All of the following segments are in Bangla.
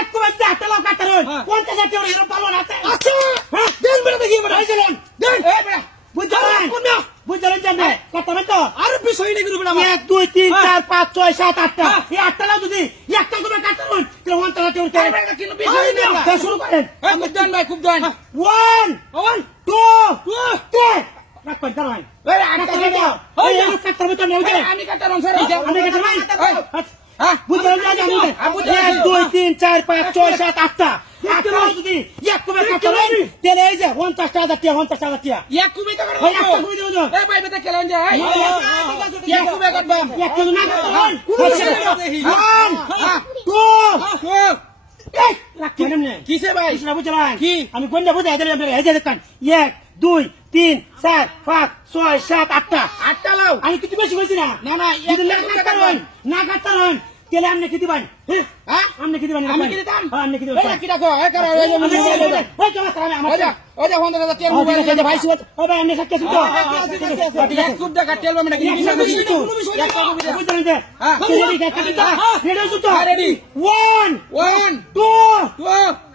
এক কুমার আটটা লাভ কাটতে রই 50,000 টাকা এরকম পালন আছে আচ্ছা হ্যাঁ দেন বেটা দেখি বেটা এই চলুন দেন এই বেটা বুঝলেন বুঝলেন জানে কত না তো আর বিষয় নেই বেটা 1 2 3 4 5 6 7 8টা এই আটটা লাভ যদি একটা করে কাটতে রই তাহলে 50,000 টাকা বেটা কিন্তু বিষয় নেই তা শুরু করেন খুব দেন ভাই খুব দেন 1 2 3 রাখ কর ভাই এই আটটা দাও এই কাটতে হবে তো নয় আমি কাটতাম স্যার আমি কাটতাম হ্যাঁ বুঝলেন জানি 1 2 3 4 5 6 7 8টা একটা যদি এক কুমে কাটতে রই তাহলে এই যে 50,000 টাকা 50,000 টাকা এক কুমে তো করব একটা কুমে দেব এই ভাই বেটা খেলেন যে এক কুমে কাটবাম এক কুমে না কাটবাম 1 2 এই রাখেন না কিসে ভাই কিসে বুঝলেন কি আমি কোনটা বুঝাই দিলাম এই যে দেখেন 1 2 3 4 5 6 7 8টা আটটা লাও আমি কিছু বেশি কইছি না না না যদি না কাটতাম কেলে আমনে কি দিবেন হ্যাঁ আমনে কি দিবেন আমি কি দিতাম হ্যাঁ আমনে কি দিবেন এই কি রাখো এই করো ওই চলো সালাম আমার ওই যে 100,000 টাকা মোবাইল আছে ভাই সুত ওই ভাই আমনে সাথে শুনতো এক খুব টাকা তেল মানে কি বিষয় বুঝলেন যে হ্যাঁ রেডি কাটটা রেডি সুত রেডি 1 2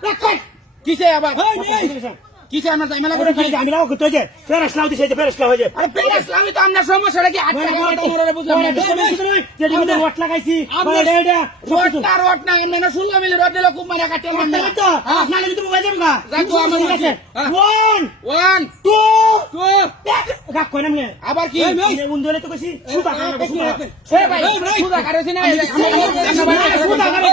রাখ কিসে আবার কিসে আমরা জাইমালা করে কি আমি লাও কইতো যে ফেরাস লাউ দিছে যে ফেরাস লাউ হয়ে যায় আরে ফেরাস লাউ তো আমরা সমস্যাটা কি 8 টাকা মোরে বুঝলাম না যে দিন রট লাগাইছি এটা রট না আমি না 16 মিলি রট দিলে খুব মারা কাটতে না তো না আমি তো মোবাইল দেবগা যাইতো আমার কাছে 1 2 রাখ কই না আবার কি উন্দলে তো কইছি সুদা করে এই ভাই সুদা করেছি না সুদা করে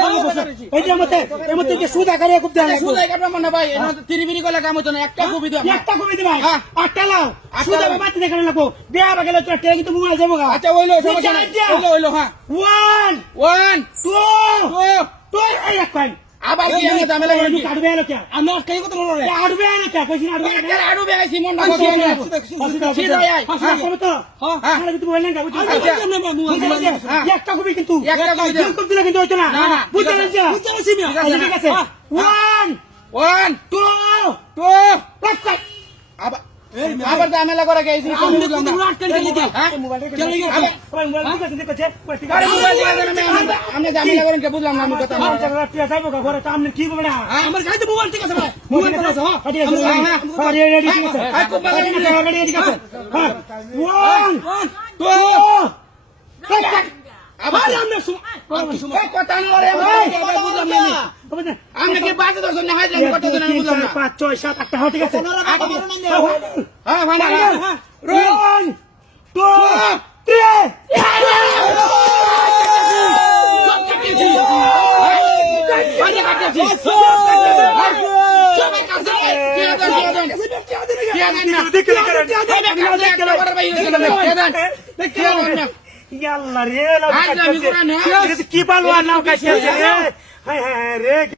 এই যে মতে যে সুদা করে খুব দেন সুদা কাটবা না ভাই এটা তিরিবিরি কইলা কাম হতো না একটা কবি দিবা আটটা লাও সুদা বাতি দেখানো লাগবো বিয়া বাগেলে তো টেক কিন্তু মোবাইল যাবগা আচ্ছা হইলো সমস্যা নাই হইলো হ্যাঁ 1 2 এই রাখ কই আবার কি আমি ঝামেলা করে কাটবে না কি আমি কই কথা বললো রে কাটবে না কি কইছি আড়বে আইছি মন না কথা সিধা আই হ্যাঁ তো হ্যাঁ আমি তো বললেন না একটা কবি কিন্তু খুব দিলে কিন্তু হইতো না বুঝলেন যে বুঝছি আমি ঠিক আছে 1 2 আবার ঝামেলা করে গেছি আমি ঝামেলা করেন বুঝলাম না আমি কথা আমার গাড়িতে মোবাইল ঠিক আছে মোবাইল ঠিক আছে আবার আমরা কথা না রে বুঝলাম না আমি কি বাজে দছ না হাইলাম কথা না বুঝলাম না 5 6 7 8টা হ্যাঁ ঠিক আছে হ্যাঁ ভাই রন 2 3 কি পালওয়ান নাও কাছে রে